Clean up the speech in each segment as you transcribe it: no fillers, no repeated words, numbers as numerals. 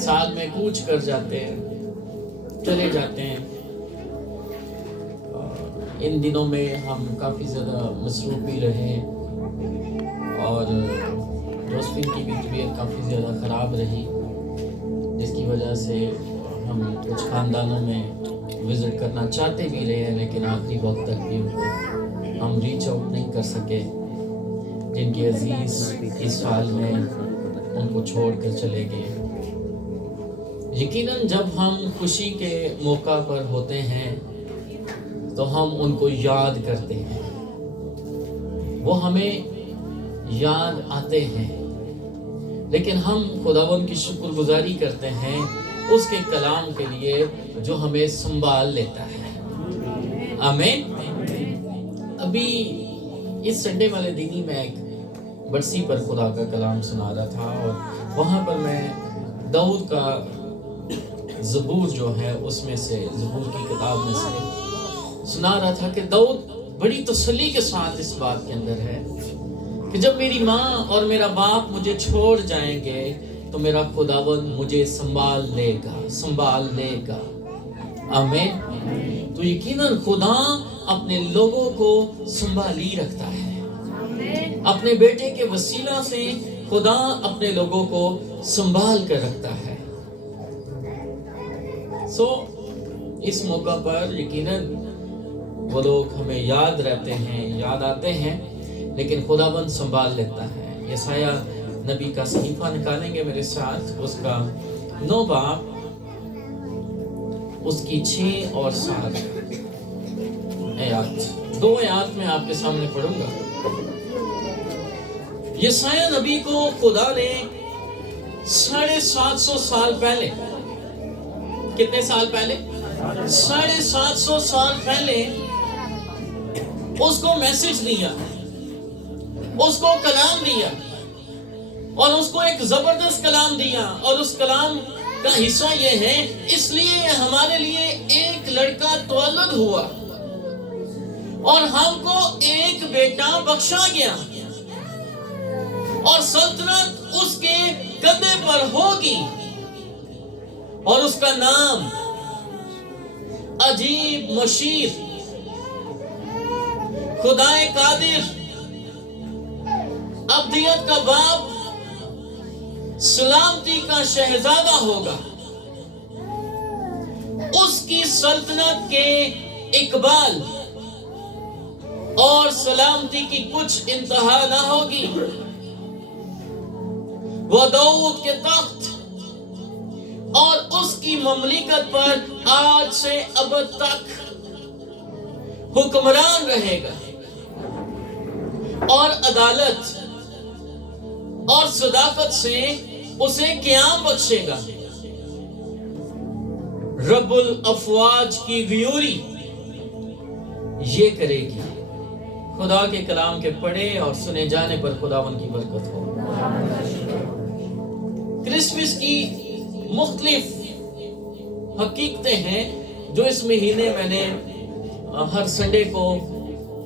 سال میں کوچ کر جاتے ہیں، چلے جاتے ہیں۔ ان دنوں میں ہم کافی زیادہ مصروف بھی رہے اور جوسفین کی بھی طبیعت کافی زیادہ خراب رہی، جس کی وجہ سے ہم کچھ خاندانوں میں وزٹ کرنا چاہتے بھی رہے ہیں، لیکن آخری وقت تک بھی ہم ریچ آؤٹ نہیں کر سکے۔ جن کے عزیز اس سال میں ان کو چھوڑ کر چلے گئے۔ یقیناً جب ہم خوشی کے موقع پر ہوتے ہیں تو ہم ان کو یاد کرتے ہیں، وہ ہمیں یاد آتے ہیں، لیکن ہم خداوند کی شکر گزاری کرتے ہیں اس کے کلام کے لیے جو ہمیں سنبھال لیتا ہے۔ آمین۔ ابھی اس سنڈے والے دن ہی میں ایک برسی پر خدا کا کلام سنا رہا تھا، اور وہاں پر میں داؤد کا زبور جو ہے اس میں سے، زبور کی کتاب میں سے سنا رہا تھا کہ داؤد بڑی تسلی کے ساتھ اس بات کے اندر ہے کہ جب میری ماں اور میرا باپ مجھے چھوڑ جائیں گے تو میرا خداوند مجھے سنبھال لے گا۔ آمین۔ تو یقیناً خدا اپنے لوگوں کو سنبھالی رکھتا ہے، اپنے بیٹے کے وسیلہ سے خدا اپنے لوگوں کو سنبھال کر رکھتا ہے۔ اس موقع پر یقیناً وہ لوگ ہمیں یاد رہتے ہیں، یاد آتے ہیں، لیکن خداوند سنبھال لیتا ہے۔ یسایہ نبی کا صحیفہ نکالیں گے میرے ساتھ، اس کا 9 باب، اس کی 6 اور 7 آیات، 2 آیات میں آپ کے سامنے پڑھوں گا۔ یسایہ نبی کو خدا نے 750 سال پہلے، کتنے سال پہلے؟ 750 سال پہلے اس کو میسج دیا، اس کو کلام دیا، اور اس کو ایک زبردست کلام دیا، اور اس کلام کا حصہ یہ ہے، اس لیے ہمارے لیے ایک لڑکا تولد ہوا اور ہم کو ایک بیٹا بخشا گیا، اور سلطنت اس کے گدھے پر ہوگی، اور اس کا نام عجیب مشیر، خدائے قادر، ابدیت کا باپ، سلامتی کا شہزادہ ہوگا۔ اس کی سلطنت کے اقبال اور سلامتی کی کچھ انتہا نہ ہوگی۔ وہ داؤد کے تخت اور اس کی مملکت پر آج سے ابد تک حکمران رہے گا، اور عدالت اور صداقت سے اسے قیام بخشے گا۔ رب الافواج کی غیوری یہ کرے گی۔ خدا کے کلام کے پڑھے اور سنے جانے پر خداوند کی برکت ہو۔ کرسمس کی مختلف حقیقتیں ہیں جو اس مہینے میں نے ہر سنڈے کو،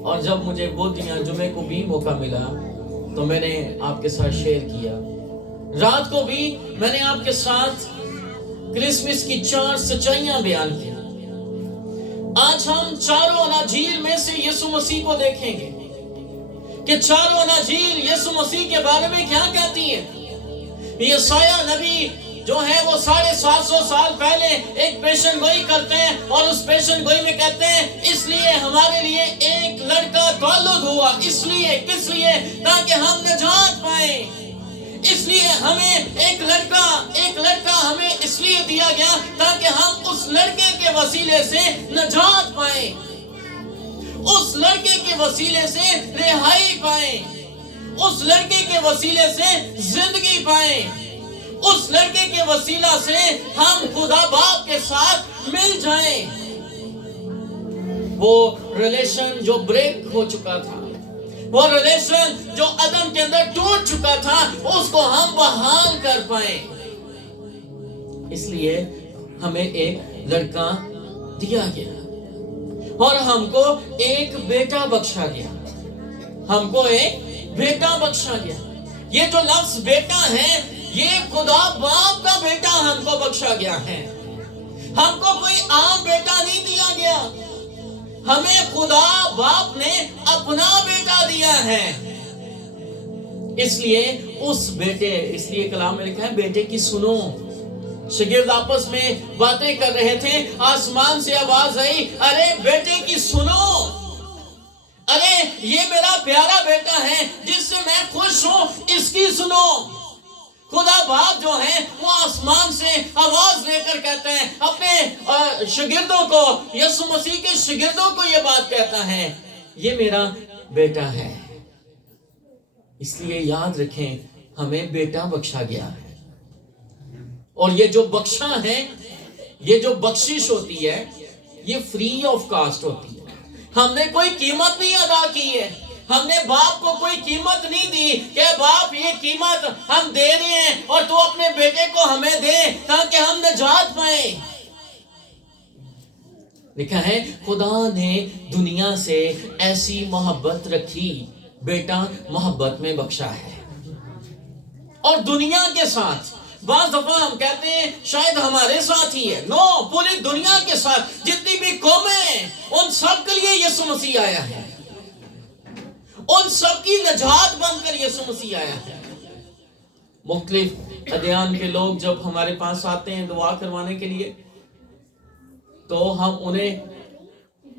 اور جب مجھے بدھ یا جمعے کو بھی موقع ملا تو میں نے آپ کے ساتھ شیئر کیا۔ رات کو بھی میں نے آپ کے ساتھ کرسمس کی 4 سچائیاں بیان کی۔ آج ہم چاروں اناجیل میں سے یسوع مسیح کو دیکھیں گے کہ چاروں اناجیل یسوع مسیح کے بارے میں کیا کہتی ہیں۔ یسایہ نبی جو ہے وہ 750 سال پہلے ایک پیشن گوئی کرتے ہیں، اور اس پیشن گوئی میں کہتے ہیں اس لیے ہمارے لیے ایک لڑکا تولد ہوا، اس لیے، کس لیے؟ تاکہ ہم نجات پائیں۔ اس لیے ہمیں ایک لڑکا ہمیں اس لیے دیا گیا تاکہ ہم اس لڑکے کے وسیلے سے نجات پائیں، اس لڑکے کے وسیلے سے رہائی پائیں، اس لڑکے کے وسیلے سے زندگی پائیں، اس لڑکے کے وسیلہ سے ہم خدا باپ کے ساتھ مل جائیں۔ وہ ریلیشن جو بریک ہو چکا تھا، وہ ریلیشن جو عدم کے اندر ٹوٹ چکا تھا، اس کو ہم بحال کر پائیں۔ اس لیے ہمیں ایک لڑکا دیا گیا اور ہم کو ایک بیٹا بخشا گیا، ہم کو ایک بیٹا بخشا گیا۔ یہ جو لفظ بیٹا ہے یہ خدا باپ کا بیٹا ہم کو بخشا گیا ہے. ہم کو کوئی عام بیٹا نہیں دیا گیا, ہمیں خدا باپ نے اپنا بیٹا دیا ہے. اس لیے کلام میں لکھا ہے بیٹے کی سنو. شاگرد آپس میں باتیں کر رہے تھے, آسمان سے آواز آئی, ارے بیٹے کی سنو, ارے یہ میرا پیارا بیٹا ہے جس سے میں خوش ہوں, اس کی سنو. خدا باپ جو ہے وہ آسمان سے آواز لے کر کہتے ہیں اپنے شاگردوں کو, یسوع مسیح کے شاگردوں کو یہ بات کہتا ہے, یہ میرا بیٹا ہے. اس لیے یاد رکھیں ہمیں بیٹا بخشا گیا ہے, اور یہ جو بخشا ہے, یہ جو بخشش ہوتی ہے, یہ فری آف کاسٹ ہوتی ہے. ہم نے کوئی قیمت نہیں ادا کی ہے, ہم نے باپ کو کوئی قیمت نہیں دی کہ باپ یہ قیمت ہم دے رہے ہیں اور تو اپنے بیٹے کو ہمیں دے تاکہ ہم نجات پائیں. لکھا ہے خدا نے دنیا سے ایسی محبت رکھی, بیٹا محبت میں بخشا ہے. اور دنیا کے ساتھ بعض دفعہ ہم کہتے ہیں شاید ہمارے ساتھ ہی ہے, نو, پوری دنیا کے ساتھ جتنی بھی قومیں ہیں ان سب کے لیے یسوع مسیح آیا ہے, ان سب کی نجات بن کر یسوع مسیح آیا ہے. مختلف ادیان کے لوگ جب ہمارے پاس آتے ہیں دعا کروانے کے لیے تو ہم انہیں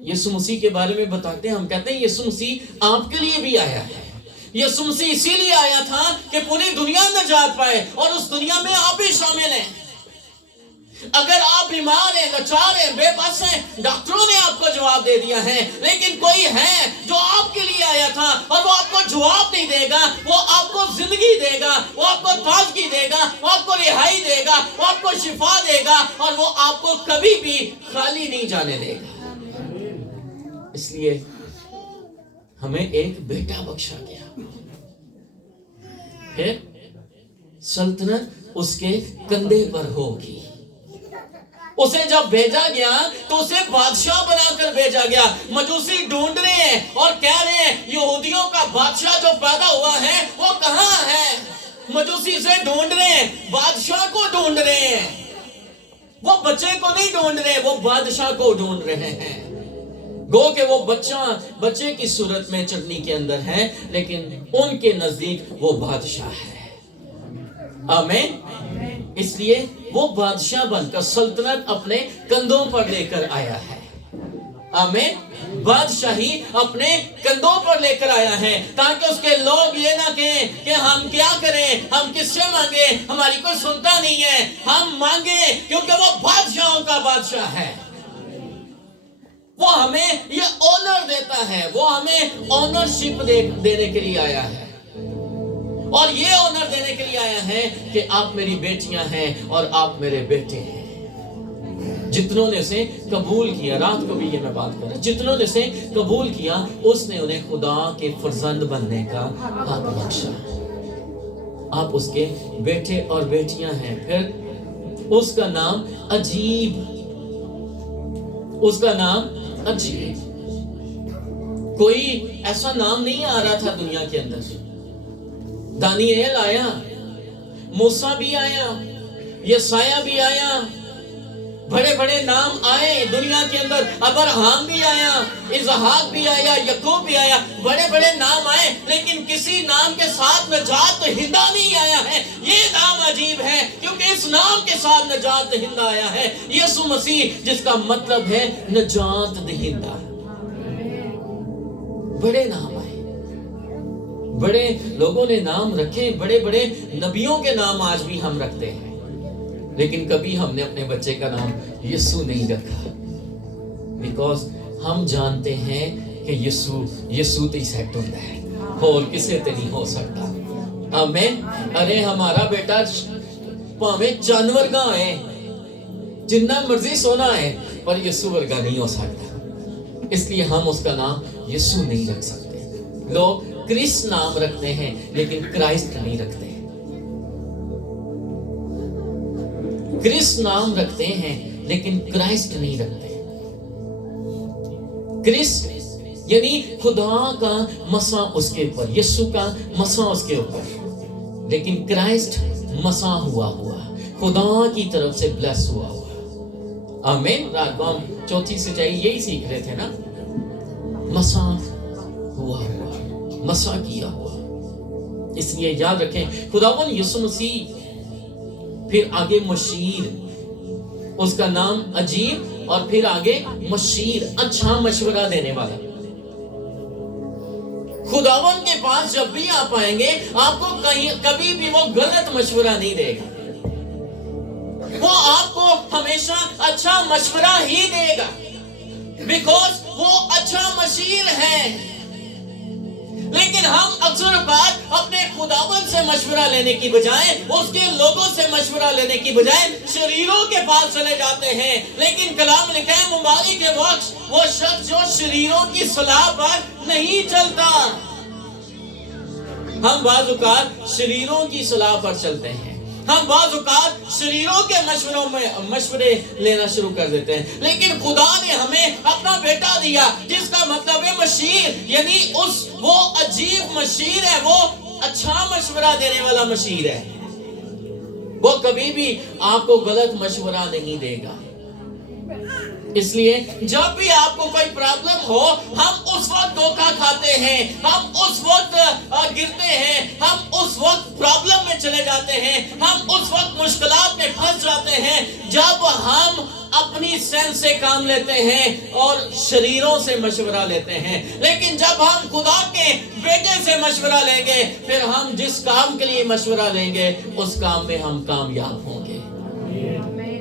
یسوع مسیح کے بارے میں بتاتے ہیں. ہم کہتے ہیں یسوع مسیح آپ کے لیے بھی آیا ہے, یسوع مسیح اسی لیے آیا تھا کہ پوری دنیا نجات پائے, اور اس دنیا میں آپ بھی شامل ہیں. اگر آپ بیمار ہیں, لاچار ہیں, بے بس ہیں, ڈاکٹروں نے آپ کو جواب دے دیا ہے, لیکن کوئی ہے جو آپ کے لیے آیا تھا اور وہ آپ کو جواب نہیں دے گا, وہ آپ کو زندگی دے گا, وہ آپ کو تازگی دے گا, وہ آپ کو رہائی دے گا, وہ آپ کو شفا دے گا, اور وہ آپ کو کبھی بھی خالی نہیں جانے دے گا. اس لیے ہمیں ایک بیٹا بخشا گیا, پھر سلطنت اس کے کندھے پر ہوگی. اسے جب بھیجا گیا تو اسے بادشاہ بنا کر بھیجا گیا. مجوسی ڈھونڈ رہے ہیں اور کہہ رہے ہیں یہودیوں کا بادشاہ جو پیدا ہوا ہے وہ کہاں ہے. مجوسی سے ڈھونڈ رہے ہیں, بادشاہ کو ڈھونڈ رہے ہیں, وہ بچے کو نہیں ڈھونڈ رہے, وہ بادشاہ کو ڈھونڈ رہے ہیں. گو کہ وہ بچے کی صورت میں چٹنی کے اندر ہے, لیکن ان کے نزدیک وہ بادشاہ ہے. آمین. اس لیے وہ بادشاہ بن کر سلطنت اپنے کندھوں پر لے کر آیا ہے. آمین. بادشاہی اپنے کندھوں پر لے کر آیا ہے تاکہ اس کے لوگ یہ نہ کہیں کہ ہم کیا کریں, ہم کس سے مانگے, ہماری کوئی سنتا نہیں ہے. ہم مانگے کیونکہ وہ بادشاہوں کا بادشاہ ہے. وہ ہمیں یہ آنر دیتا ہے, وہ ہمیں آنرشپ دینے کے لیے آیا ہے, اور یہ آنر دینے کے لیے آیا ہے کہ آپ میری بیٹیاں ہیں اور آپ میرے بیٹے ہیں. جتنوں نے اسے قبول کیا, رات کو بھی یہ میں بات کر رہا, جتنوں نے اسے قبول کیا اس نے انہیں خدا کے فرزند بننے کا حق بخشا. آپ اس کے بیٹے اور بیٹیاں ہیں. پھر اس کا نام عجیب, اس کا نام عجیب. کوئی ایسا نام نہیں آ رہا تھا دنیا کے اندر. دانیال آیا, موسیٰ بھی آیا, یسایہ بھی آیا, بڑے بڑے نام آئے دنیا کے اندر. ابراہم بھی آیا, اسحاق بھی آیا, یعقوب بھی آیا, بڑے بڑے نام آئے, لیکن کسی نام کے ساتھ نجات دہندہ نہیں آیا ہے. یہ نام عجیب ہے کیونکہ اس نام کے ساتھ نجات دہندہ آیا ہے, یسوع مسیح, جس کا مطلب ہے نجات دہندہ. بڑے نام آئے, بڑے لوگوں نے نام رکھے, بڑے بڑے نبیوں کے نام آج بھی ہم رکھتے ہیں, لیکن کبھی ہم نے اپنے بچے کا نام یسوع نہیں رکھا, بیکاز ہم جانتے ہیں کہ یسوع تے سیٹ ہوتا ہے, اور کسے تے نہیں ہو سکتا. آمین. ارے ہمارا بیٹا پاویں جانور کا ہے, جنہ مرضی سونا ہے, پر یسوع ورگا نہیں ہو سکتا. اس لیے ہم اس کا نام یسوع نہیں رکھ سکتے. لوگ کرس نام رکھتے ہیں لیکن کرائسٹ نہیں رکھتے. کرس نام رکھتے ہیں لیکن کرائسٹ نہیں رکھتے. کرس یعنی خدا کا مسا اس کے اوپر, یسوع کا مسا اس کے اوپر, لیکن کرائسٹ مسا ہوا خدا کی طرف سے بلیس ہوا آمین. رات کو ہم چوتھی سچائی یہی سیکھ رہے تھے نا, مسا ہوا مسا کیا ہوا. اس لیے یاد رکھیں خداوند یسوع مسیح, پھر آگے مشیر, اس کا نام عجیب, اور پھر آگے مشیر, اچھا مشورہ دینے والا. خداوند کے پاس جب بھی آپ آئیں گے آپ کو کبھی بھی وہ غلط مشورہ نہیں دے گا, وہ آپ کو ہمیشہ اچھا مشورہ ہی دے گا, بیکاز وہ اچھا مشیر ہے. لیکن ہم اکثر اوقات اپنے خداوند سے مشورہ لینے کی بجائے, اس کے لوگوں سے مشورہ لینے کی بجائے شریروں کے پاس چلے جاتے ہیں. لیکن کلام لکھا ہے مبارک کے وقت وہ شخص جو شریروں کی صلاح پر نہیں چلتا. ہم بعض اوقات شریروں کی صلاح پر چلتے ہیں, ہم بعض اوقات شریروں کے مشورے لینا شروع کر دیتے ہیں. لیکن خدا نے ہمیں اپنا بیٹا دیا جس کا مطلب ہے مشیر, یعنی وہ عجیب مشیر ہے, وہ اچھا مشورہ دینے والا مشیر ہے. وہ کبھی بھی آپ کو غلط مشورہ نہیں دے گا. اس لیے جب بھی آپ کو کوئی پرابلم ہو, ہم اس وقت دھوکہ کھاتے ہیں, ہم اس وقت گرتے ہیں, ہم اس وقت پرابلم میں چلے جاتے ہیں, ہم اس وقت مشکلات میں پھنس جاتے ہیں جب ہم اپنی سینس سے کام لیتے ہیں اور شریروں سے مشورہ لیتے ہیں. لیکن جب ہم خدا کے بیٹے سے مشورہ لیں گے, پھر ہم جس کام کے لیے مشورہ لیں گے اس کام میں ہم کامیاب ہوں گے.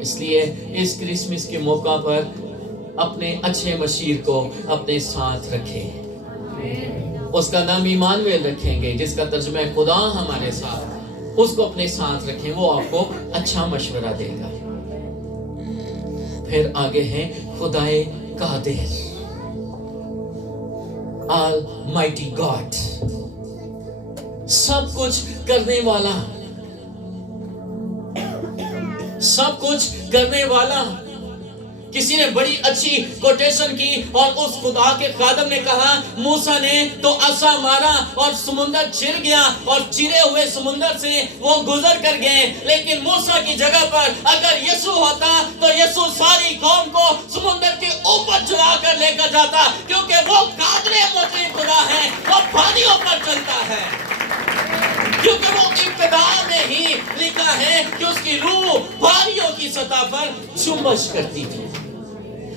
اس لیے اس کرسمس کے موقع پر اپنے اچھے مشیر کو اپنے ساتھ رکھیں. اس کا نام ایمانویل رکھیں گے, جس کا ترجمہ ہے خدا ہمارے ساتھ. اس کو اپنے ساتھ رکھیں, وہ آپ کو اچھا مشورہ دے گا. پھر آگے ہیں خدائے قادر, Almighty God, سب کچھ کرنے والا, سب کچھ کرنے والا. کسی نے بڑی اچھی کوٹیشن کی اور اس خدا کے خادم نے کہا موسیٰ نے تو عصا مارا اور سمندر چر گیا, اور چرے ہوئے سمندر سے وہ گزر کر گئے. لیکن موسیٰ کی جگہ پر اگر یسوع ہوتا تو یسوع ساری قوم کو سمندر کے اوپر چلا کر لے کر جاتا, کیونکہ وہ قادر مطلق خدا ہے, وہ پانیوں پر چلتا ہے. کیونکہ وہ ابتدا میں ہی لکھا ہے کہ اس کی روح پہاڑیوں کی سطح پر جنبش کرتی تھی.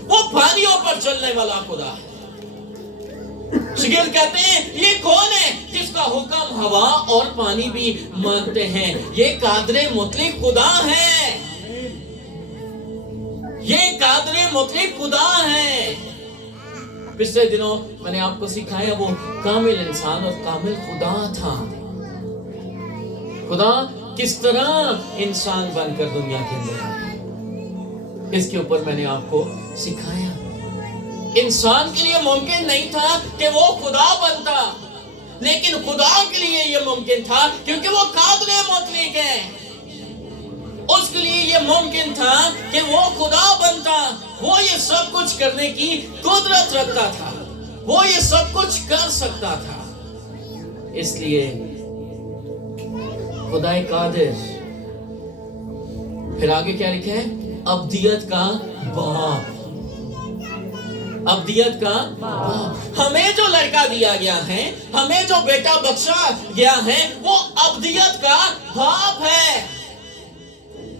وہ پہاڑیوں پر چلنے والا خدا ہے. شگیل کہتے ہیں یہ کون ہے جس کا حکم ہوا اور پانی بھی مانتے ہیں؟ یہ قادر مطلق خدا ہے, یہ قادر مطلق خدا ہے. پچھلے دنوں میں نے آپ کو سکھایا وہ کامل انسان اور کامل خدا تھا. خدا کس طرح انسان بن کر دنیا کے اندر آیا, اس کے اوپر میں نے آپ کو سکھایا. انسان کے لیے ممکن نہیں تھا کہ وہ خدا بنتا, لیکن خدا کے لیے یہ ممکن تھا کیونکہ وہ قادر مطلق ہے. اس کے لیے یہ ممکن تھا کہ وہ خدا بنتا. وہ یہ سب کچھ کرنے کی قدرت رکھتا تھا, وہ یہ سب کچھ کر سکتا تھا. اس لیے خدائے قادر. پھر آگے کیا لکھا ہے؟ ابدیت کا باپ, ابدیت کا باپ. ہمیں جو لڑکا دیا گیا ہے, ہمیں جو بیٹا بخشا گیا ہے, وہ ابدیت کا باپ ہے.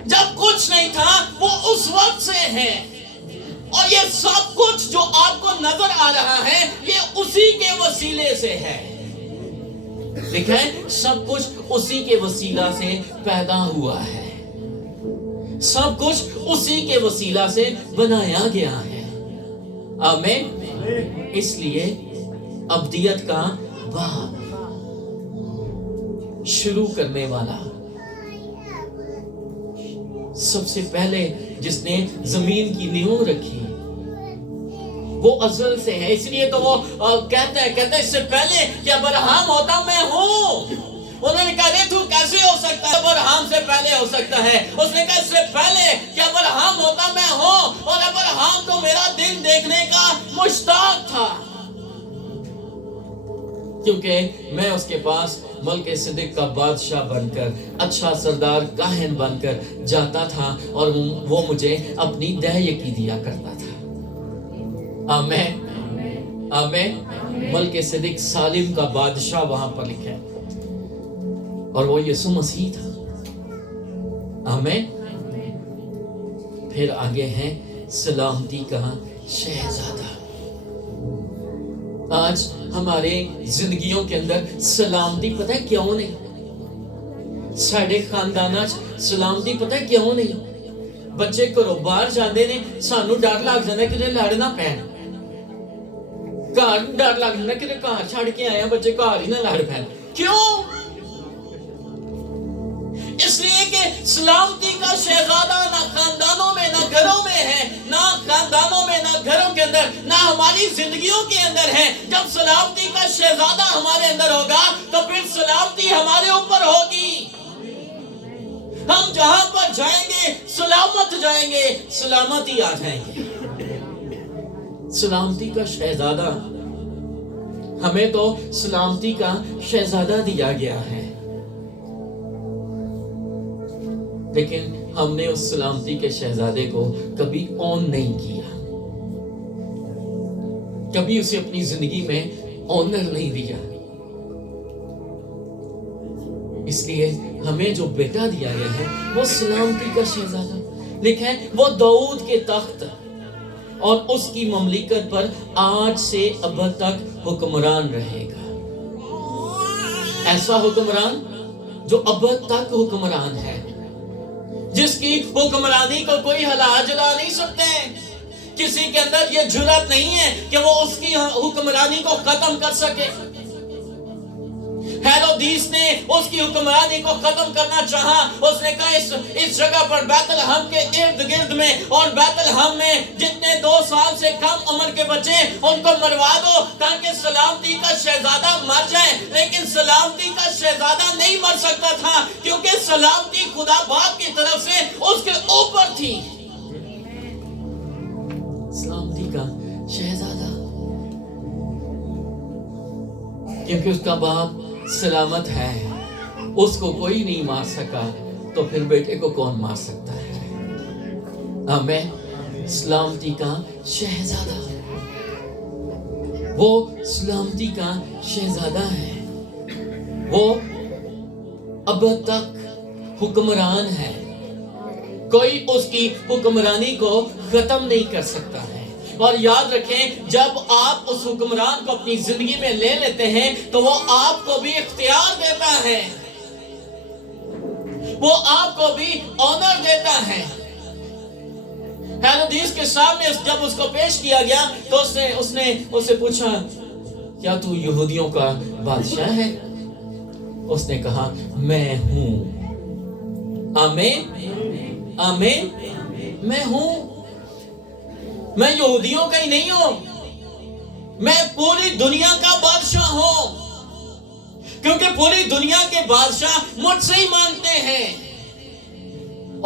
جب کچھ نہیں تھا وہ اس وقت سے ہے, اور یہ سب کچھ جو آپ کو نظر آ رہا ہے یہ اسی کے وسیلے سے ہے. لکھا ہے سب کچھ اسی کے وسیلہ سے پیدا ہوا ہے, سب کچھ اسی کے وسیلہ سے بنایا گیا ہے. آمین. اس لیے ابدیت کا باپ, شروع کرنے والا, سب سے پہلے جس نے زمین کی نیو رکھی, وہ ازل سے ہے. اس لیے تو وہ کہتے ہیں اس سے پہلے کہ ابراہم ہوتا میں ہوں. انہوں نے کہا تو کیسے ہو سکتا ہے, ابراہم سے پہلے ہو سکتا ہے. اس نے کہا اس سے پہلے کہ ابراہم ہوتا میں ہوں, اور ابراہم تو میرا دن دیکھنے کا مشتاق تھا, کیونکہ میں اس کے پاس ملک صدق کا بادشاہ بن کر، اچھا سردار کاہن بن کر جاتا تھا اور وہ مجھے اپنی دہیکی دیا کرتا تھا۔ آمین آمین۔ ملک صدق سالم کا بادشاہ وہاں پر لکھا ہے اور وہ یسوع مسیح تھا۔ آمین۔ پھر آگے ہے سلامتی کا شہزادہ۔ آج ہمارے زندگیوں کے اندر سلامتی پتہ ہے کیوں نہیں؟ ساڑھے خاندانہ سلامتی پتہ ہے کیوں نہیں؟ بچے گھروں باہر جاندے نے، سانو ڈر لگ جاندے کہ لڑ نہ پین، گھر ڈر لگ جاندے کہ گھر چھڑ کے آئے ہیں بچے گھر ہی نہ لڑ پین۔ کیوں؟ اس لیے کہ سلامتی کا شہزادہ نہ خاندانوں میں نہ گھروں میں ہے، نہ خاندانوں میں نہ گھروں کے اندر، نہ ہماری زندگیوں کے اندر ہے۔ جب سلامتی کا شہزادہ ہمارے اندر ہوگا تو پھر سلامتی ہمارے اوپر ہوگی۔ ہم جہاں پر جائیں گے سلامت جائیں گے، سلامتی آ جائیں گے۔ سلامتی کا شہزادہ، ہمیں تو سلامتی کا شہزادہ دیا گیا ہے، لیکن ہم نے اس سلامتی کے شہزادے کو کبھی اون نہیں کیا، کبھی اسے اپنی زندگی میں آنر نہیں دیا۔ اس لیے ہمیں جو بیٹا دیا گیا ہے وہ سلامتی کا شہزادہ، لکھا ہے وہ داؤد کے تخت اور اس کی مملکت پر آج سے ابد تک حکمران رہے گا۔ ایسا حکمران جو ابد تک حکمران ہے، جس کی حکمرانی کو کوئی ہلا جلا نہیں سکتے۔ کسی کے اندر یہ جرات نہیں ہے کہ وہ اس کی حکمرانی کو ختم کر سکے۔ ہیرودیس نے اس کی حکمرانی کو ختم کرنا چاہا، اس نے کہا اس جگہ پر بیت الحم کے ارد گرد میں اور بیت الحم میں جتنے 2 سال سے کم عمر کے بچے ان کو مروا دو تاکہ سلامتی کا شہزادہ مر جائے۔ لیکن سلامتی کا شہزادہ نہیں مر سکتا تھا کیونکہ سلامتی خدا باپ کی طرف سے اس کے اوپر تھی۔ سلامتی کا شہزادہ، کیونکہ اس کا باپ سلامت ہے، اس کو کوئی نہیں مار سکا، تو پھر بیٹے کو کون مار سکتا ہے؟ آمین۔ سلامتی کا شہزادہ، وہ سلامتی کا شہزادہ ہے، وہ اب تک حکمران ہے، کوئی اس کی حکمرانی کو ختم نہیں کر سکتا ہے۔ اور یاد رکھیں، جب آپ اس حکمران کو اپنی زندگی میں لے لیتے ہیں تو وہ آپ کو بھی اختیار دیتا ہے، وہ آپ کو بھی آنر دیتا ہے۔ ہیرودیس کے سامنے جب اس کو پیش کیا گیا تو اس نے اس سے پوچھا، کیا تو یہودیوں کا بادشاہ ہے؟ اس نے کہا، میں ہوں۔ آمین آمین، میں ہوں۔ میں یہودیوں کا ہی نہیں ہوں، میں پوری دنیا کا بادشاہ ہوں، کیونکہ پوری دنیا کے بادشاہ مجھ سے ہی مانتے ہیں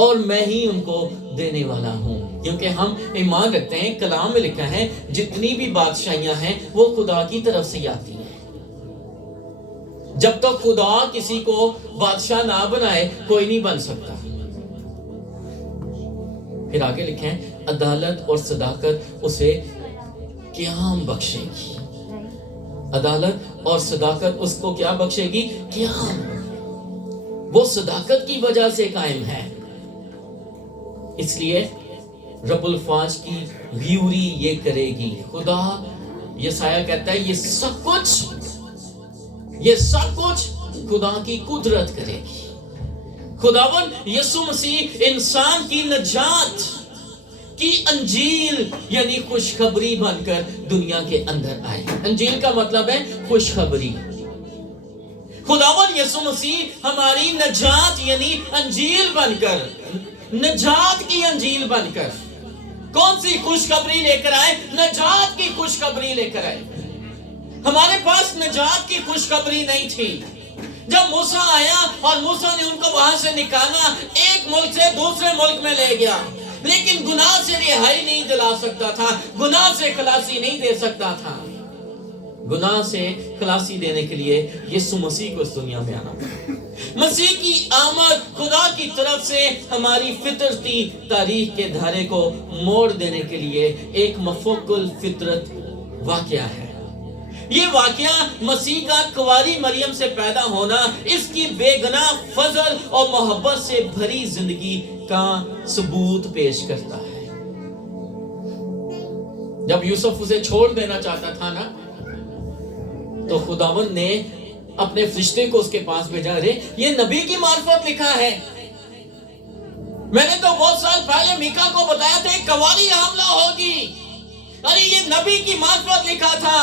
اور میں ہی ان کو دینے والا ہوں۔ کیونکہ ہم ایمان رکھتے ہیں، کلام میں لکھا ہے جتنی بھی بادشاہیاں ہیں وہ خدا کی طرف سے آتی ہیں۔ جب تک خدا کسی کو بادشاہ نہ بنائے کوئی نہیں بن سکتا۔ پھر آگے لکھیں، عدالت اور صداقت اسے قیام بخشے گی۔ عدالت اور صداقت اس کو کیا بخشے گی؟ قیام۔ وہ صداقت کی وجہ سے قائم ہے، اس لیے رب الفاظ کی غیوری یہ کرے گی۔ خدا یسایہ کہتا ہے یہ سب کچھ خدا کی قدرت کرے گی۔ خداوند یسوع مسیح انسان کی نجات کی انجیل یعنی خوشخبری بن کر دنیا کے اندر آئے۔ انجیل کا مطلب ہے خوشخبری۔ خداوند یسوع مسیح ہماری نجات یعنی انجیل بن کر، نجات کی انجیل بن کر کون سی خوشخبری لے کر آئے؟ نجات کی خوشخبری لے کر آئے۔ ہمارے پاس نجات کی خوشخبری نہیں تھی۔ جب موسیٰ آیا اور موسیٰ نے ان کو وہاں سے نکالا، ایک ملک سے دوسرے ملک میں لے گیا، لیکن گناہ سے رہائی نہیں دلا سکتا تھا، گناہ سے خلاصی نہیں دے سکتا تھا۔ گناہ سے خلاصی دینے کے لیے یسوع مسیح کو اس دنیا میں آنا پڑا۔ مسیح کی آمد خدا کی طرف سے ہماری فطرتی تاریخ کے دھارے کو موڑ دینے کے لیے ایک مفوق الفطرت واقعہ ہے۔ یہ واقعہ مسیح کا کنواری مریم سے پیدا ہونا اس کی بے گناہ فضل اور محبت سے بھری زندگی کا ثبوت پیش کرتا ہے۔ جب یوسف اسے چھوڑ دینا چاہتا تھا نا، تو خداوند نے اپنے فرشتے کو اس کے پاس بھیجا، ارے یہ نبی کی معرفت لکھا ہے، میں نے تو بہت سال پہلے میکا کو بتایا تھا ایک کنواری حاملہ ہوگی، ارے یہ نبی کی معرفت لکھا تھا،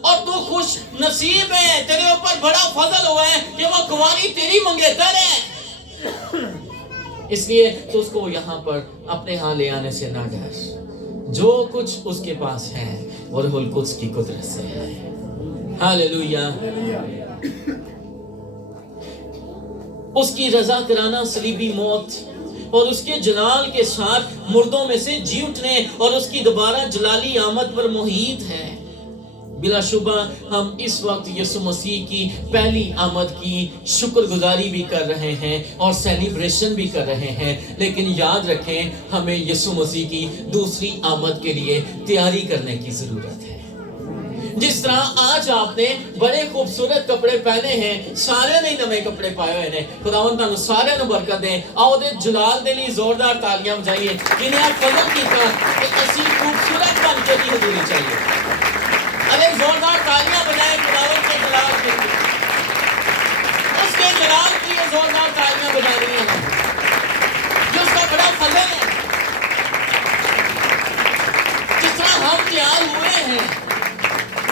اور تو خوش نصیب ہے، تیرے اوپر بڑا فضل ہوا ہے کہ وہ کنواری تیری منگیتر ہے۔ اس لیے تو اس کو یہاں پر اپنے ہاں لے آنے سے نہ ڈر، جو کچھ اس کے پاس ہے وہ روح القدس کی قدرت سے ہے۔ ہاللویا۔ اس کی رضا کرانہ صلیبی موت اور اس کے جلال کے ساتھ مردوں میں سے جی اٹھنے اور اس کی دوبارہ جلالی آمد پر محیط ہے۔ بلا شبہ ہم اس وقت یسوع مسیح کی پہلی آمد کی شکر گزاری بھی کر رہے ہیں اور سیلیبریشن بھی کر رہے ہیں، لیکن یاد رکھیں ہمیں یسوع مسیح کی دوسری آمد کے لیے تیاری کرنے کی ضرورت ہے۔ جس طرح آج آپ نے بڑے خوبصورت کپڑے پہنے ہیں، سارے نے نئے کپڑے پائے ہوئے ہیں، خداوند تانوں سارے نوں برکت دے۔ آؤ دے جلال دے لیے زوردار تالیاں بجائیے، جنہیں آپ فضل کیتا کہ اسی خوبصورت بن کے دی حضوری چاہیے۔ ارے زوردار تالیاں بجائیں خداوند کے جلال کے لیے، اس کے جلال کے لیے زوردار تالیاں بجانی ہیں، جو اس کا بڑا فضل ہے۔ جس طرح ہم تیار ہوئے ہیں،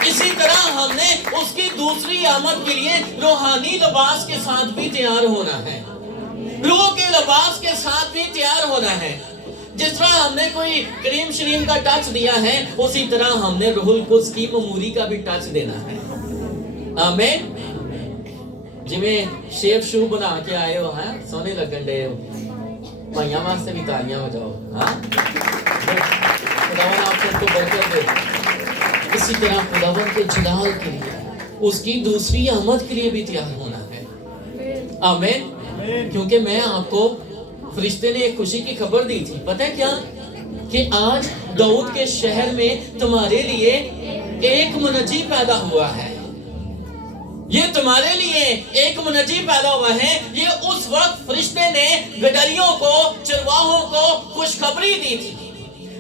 اسی طرح ہم نے اس کی دوسری آمد کے لیے روحانی لباس کے ساتھ بھی تیار ہونا ہے، روح کے لباس کے ساتھ بھی تیار ہونا ہے۔ جس طرح ہم نے کوئی کریم شریم کا ٹچ دیا ہے، اسی طرح ہم نے روح القدس کی معموری کا بھی ٹچ دینا ہے۔ آمین۔ جی میں شیف شو بنا کے آئے ہو، ہاں سونے لگن ڈے ہو، بھائیاں واسطے بھی تالیاں بجاؤ، ہاں خداوند آپ سب کو برکت دے۔ اسی طرح خداوند کے جلال کے لیے، اس کی دوسری آمد کے لیے بھی تیار ہونا ہے۔ آمین۔ کیونکہ میں آپ کو فرشتے نے ایک خوشی کی خبر دی تھی، پتہ ہے کیا؟ کہ آج داؤد کے شہر میں تمہارے لیے ایک منجی پیدا ہوا ہے۔ یہ تمہارے لیے ایک منجی پیدا ہوا ہے۔ یہ اس وقت فرشتے نے گڈریوں کو، چرواہوں کو خوشخبری دی تھی،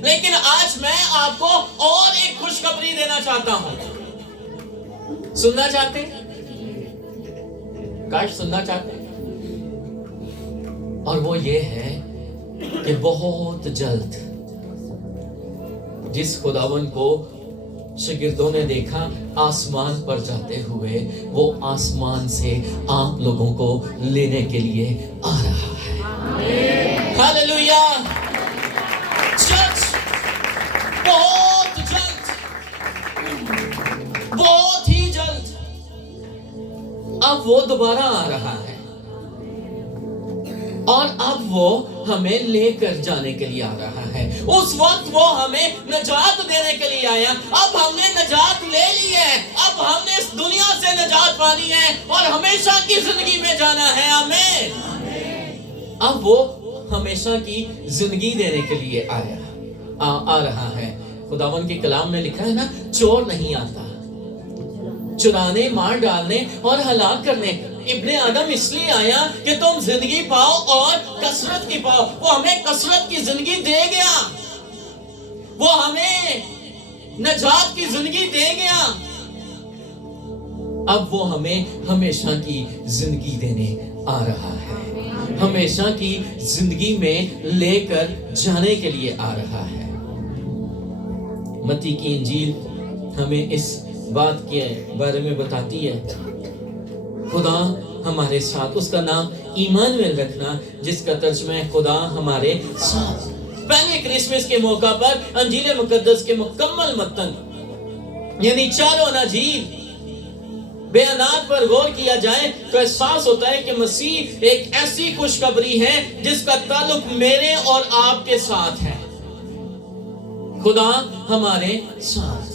لیکن آج میں آپ کو اور ایک خوشخبری دینا چاہتا ہوں۔ سننا چاہتے؟ کاش سننا چاہتے؟ اور وہ یہ ہے کہ بہت جلد جس خداوند کو شاگردوں نے دیکھا آسمان پر جاتے ہوئے، وہ آسمان سے آپ لوگوں کو لینے کے لیے آ رہا ہے۔ ہاللویا۔ بہت جلد، بہت ہی جلد اب وہ دوبارہ آ رہا ہے، اور اب وہ ہمیں لے کر جانے کے لیے آ رہا ہے۔ اس وقت وہ ہمیں نجات دینے کے لیے آیا، اب ہم نے نجات لے لی ہے، اب ہم نے اس دنیا سے نجات پانی ہے اور ہمیشہ کی زندگی میں جانا ہے۔ آمین۔ اب وہ ہمیشہ کی زندگی دینے کے لیے آ رہا ہے۔ خداوند کے کلام میں لکھا ہے نا، چور نہیں آتا چرانے، مار ڈالنے اور ہلاک کرنے، ابن آدم اس لیے آیا کہ تم زندگی پاؤ اور کثرت کی پاؤ۔ وہ ہمیں کثرت کی زندگی دے گیا، وہ ہمیں نجات کی زندگی دے گیا، اب وہ ہمیں ہمیشہ کی زندگی دینے آ رہا ہے، ہمیشہ کی زندگی میں لے کر جانے کے لیے آ رہا ہے۔ متی کی انجیل ہمیں اس بات کے بارے میں بتاتی ہے، خدا ہمارے ساتھ، اس کا نام ایمانویل رکھنا، جس کا ترجمہ ہے خدا ہمارے ساتھ۔ پہلے کرسمس کے موقع پر انجیل مقدس کے مکمل متن یعنی چاروں اناجیل بیانات پر غور کیا جائے تو احساس ہوتا ہے کہ مسیح ایک ایسی خوشخبری ہے جس کا تعلق میرے اور آپ کے ساتھ ہے۔ خدا ہمارے ساتھ۔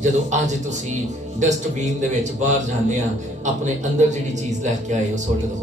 ਜਦੋਂ ਅੱਜ ਤੁਸੀਂ ਡਸਟਬਿਨ ਦੇ ਵਿੱਚ ਬਾਹਰ ਜਾਂਦੇ ਆ, ਆਪਣੇ ਅੰਦਰ ਜਿਹੜੀ ਚੀਜ਼ ਲੈ ਕੇ ਆਏ ਹੋ ਸੁੱਟ ਦਿਓ।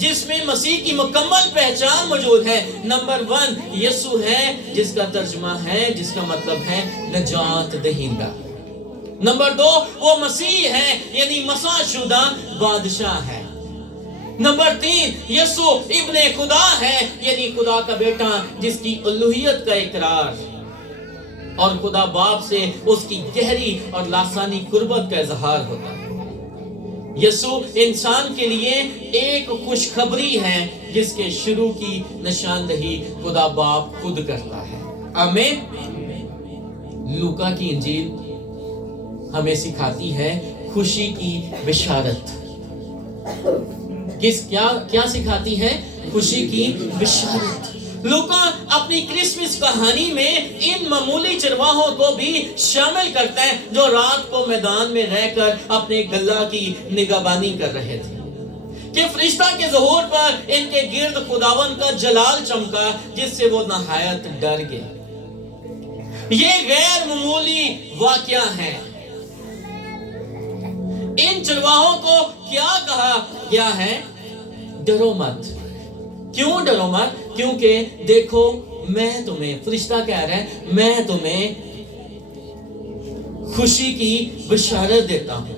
جس میں مسیح کی مکمل پہچان موجود ہے۔ نمبر 1 یسوع ہے، جس کا ترجمہ ہے، جس کا مطلب ہے نجات دہندہ۔ نمبر 2 وہ مسیح ہے، یعنی مسیح شدہ بادشاہ ہے۔ نمبر 3 یسوع ابن خدا ہے، یعنی خدا کا بیٹا، جس کی الوہیت کا اقرار اور خدا باپ سے اس کی گہری اور لاسانی قربت کا اظہار ہوتا ہے۔ یسوع انسان کے لیے ایک خوشخبری ہے، جس کے شروع کی نشاندہی خدا باپ خود کرتا ہے۔ آمین۔ لوکا کی انجیل ہمیں سکھاتی ہے خوشی کی بشارت۔ کیا سکھاتی ہے؟ خوشی کی بشارت۔ لوکا اپنی کرسمس کہانی میں ان معمولی چرواہوں کو بھی شامل کرتا ہے جو رات کو میدان میں رہ کر اپنے گلہ کی نگہبانی کر رہے تھے کہ فرشتہ کے ظہور پر ان کے گرد خداوند کا جلال چمکا، جس سے وہ نہایت ڈر گئے۔ یہ غیر معمولی واقعہ ہے۔ ان چرواہوں کو کیا کہا گیا ہے؟ ڈرو مت۔ کیوں ڈرو مت؟ کیونکہ دیکھو میں تمہیں، فرشتہ کہہ رہا ہے، میں تمہیں خوشی کی بشارت دیتا ہوں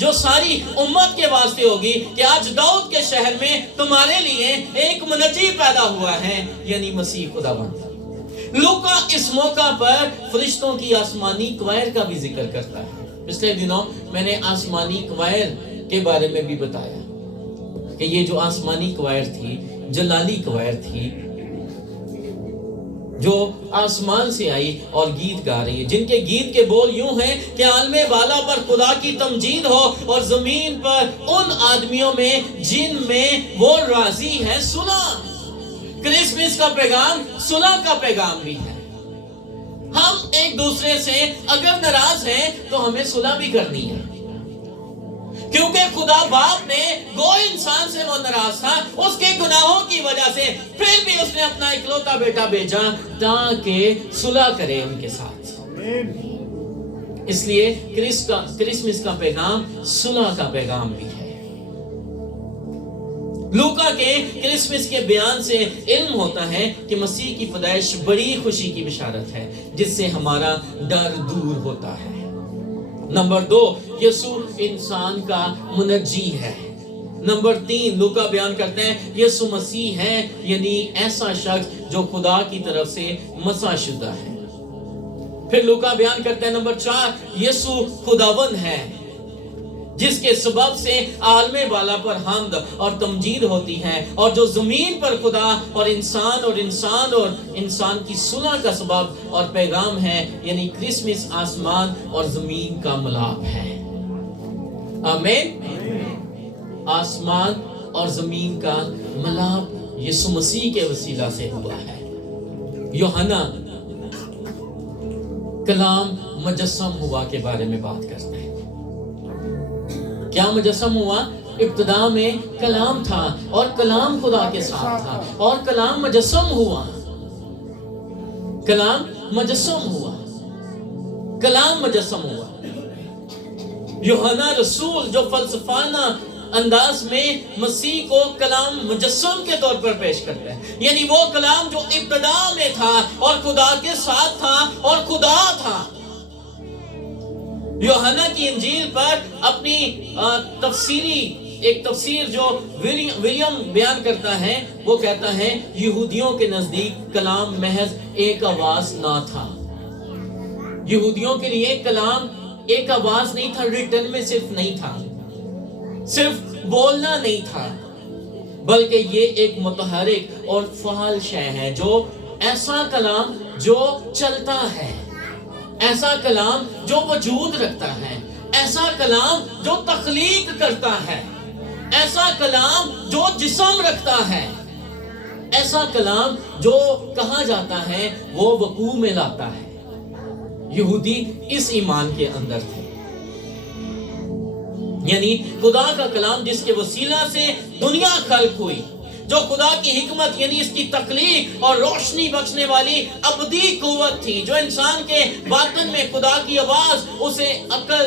جو ساری امت کے واسطے ہوگی کہ آج داؤد کے شہر میں تمہارے لیے ایک منجی پیدا ہوا ہے، یعنی مسیح خداوند۔ لوکا اس موقع پر فرشتوں کی آسمانی کوائر کا بھی ذکر کرتا ہے۔ پچھلے دنوں میں نے آسمانی کوائر کے بارے میں بھی بتایا کہ یہ جو آسمانی کوائر تھی، جلالی کوائر تھی، جو آسمان سے آئی اور گیت گا رہی ہے، جن کے گیت کے بول یوں ہیں کہ عالم بالا پر خدا کی تمجید ہو اور زمین پر ان آدمیوں میں جن میں وہ راضی ہے صلح۔ کرسمس کا پیغام صلح کا پیغام بھی ہے۔ ہم ایک دوسرے سے اگر ناراض ہیں تو ہمیں صلح بھی کرنی ہے، کیونکہ خدا باپ نے گو انسان سے وہ ناراض تھا اس کے گناہوں کی وجہ سے، پھر بھی اس نے اپنا اکلوتا بیٹا بھیجا تاکہ صلح کرے ان کے ساتھ۔ اس لیے کرسمس کا پیغام صلح کا پیغام بھی ہے۔ لوکا کے کرسمس کے بیان سے علم ہوتا ہے کہ مسیح کی پیدائش بڑی خوشی کی بشارت ہے، جس سے ہمارا ڈر دور ہوتا ہے۔ نمبر 2 یسوع انسان کا منجی ہے۔ نمبر 3 لوکا بیان کرتے ہیں یسوع مسیح ہے، یعنی ایسا شخص جو خدا کی طرف سے مسیح شدہ ہے۔ پھر لوکا بیان کرتے ہیں نمبر 4 یسوع خداوند ہے، جس کے سبب سے عالم بالا پر حمد اور تمجید ہوتی ہے، اور جو زمین پر خدا اور انسان کی صلح کا سبب اور پیغام ہے، یعنی کرسمس آسمان اور زمین کا ملاپ ہے۔ آمین۔ آسمان اور زمین کا ملاپ یسوع مسیح کے وسیلہ سے ہوا ہے۔ یوحنا کلام مجسم ہوا کے بارے میں بات کرتے ہیں۔ کیا مجسم ہوا؟ ابتدا میں کلام تھا اور کلام خدا کے ساتھ تھا اور کلام مجسم ہوا۔ کلام مجسم ہوا۔ کلام مجسم ہوا۔ یوحنا رسول جو فلسفانہ انداز میں مسیح کو کلام مجسم کے طور پر پیش کرتا ہے، یعنی وہ کلام جو ابتدا میں تھا اور خدا کے ساتھ تھا اور خدا تھا۔ یوحنا کی انجیل پر اپنی ایک تفسیر جو ولیم بیان کرتا ہے، وہ کہتا ہے یہودیوں کے نزدیک کلام محض ایک آواز نہ تھا۔ یہودیوں کے لیے کلام ایک آواز نہیں تھا، ریٹن میں صرف نہیں تھا، صرف بولنا نہیں تھا، بلکہ یہ ایک متحرک اور فعال شے ہے، جو ایسا کلام جو چلتا ہے، ایسا کلام جو وجود رکھتا ہے، ایسا کلام جو تخلیق کرتا ہے، ایسا کلام جو جسم رکھتا ہے، ایسا کلام جو کہا جاتا ہے وہ وقوع میں لاتا ہے۔ یہودی اس ایمان کے اندر تھے، یعنی خدا کا کلام جس کے وسیلہ سے دنیا خلق ہوئی، جو خدا کی حکمت یعنی اس کی تخلیق اور روشنی بخشنے والی ابدی قوت تھی، جو انسان کے باطن میں خدا کی آواز اسے عقل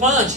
5,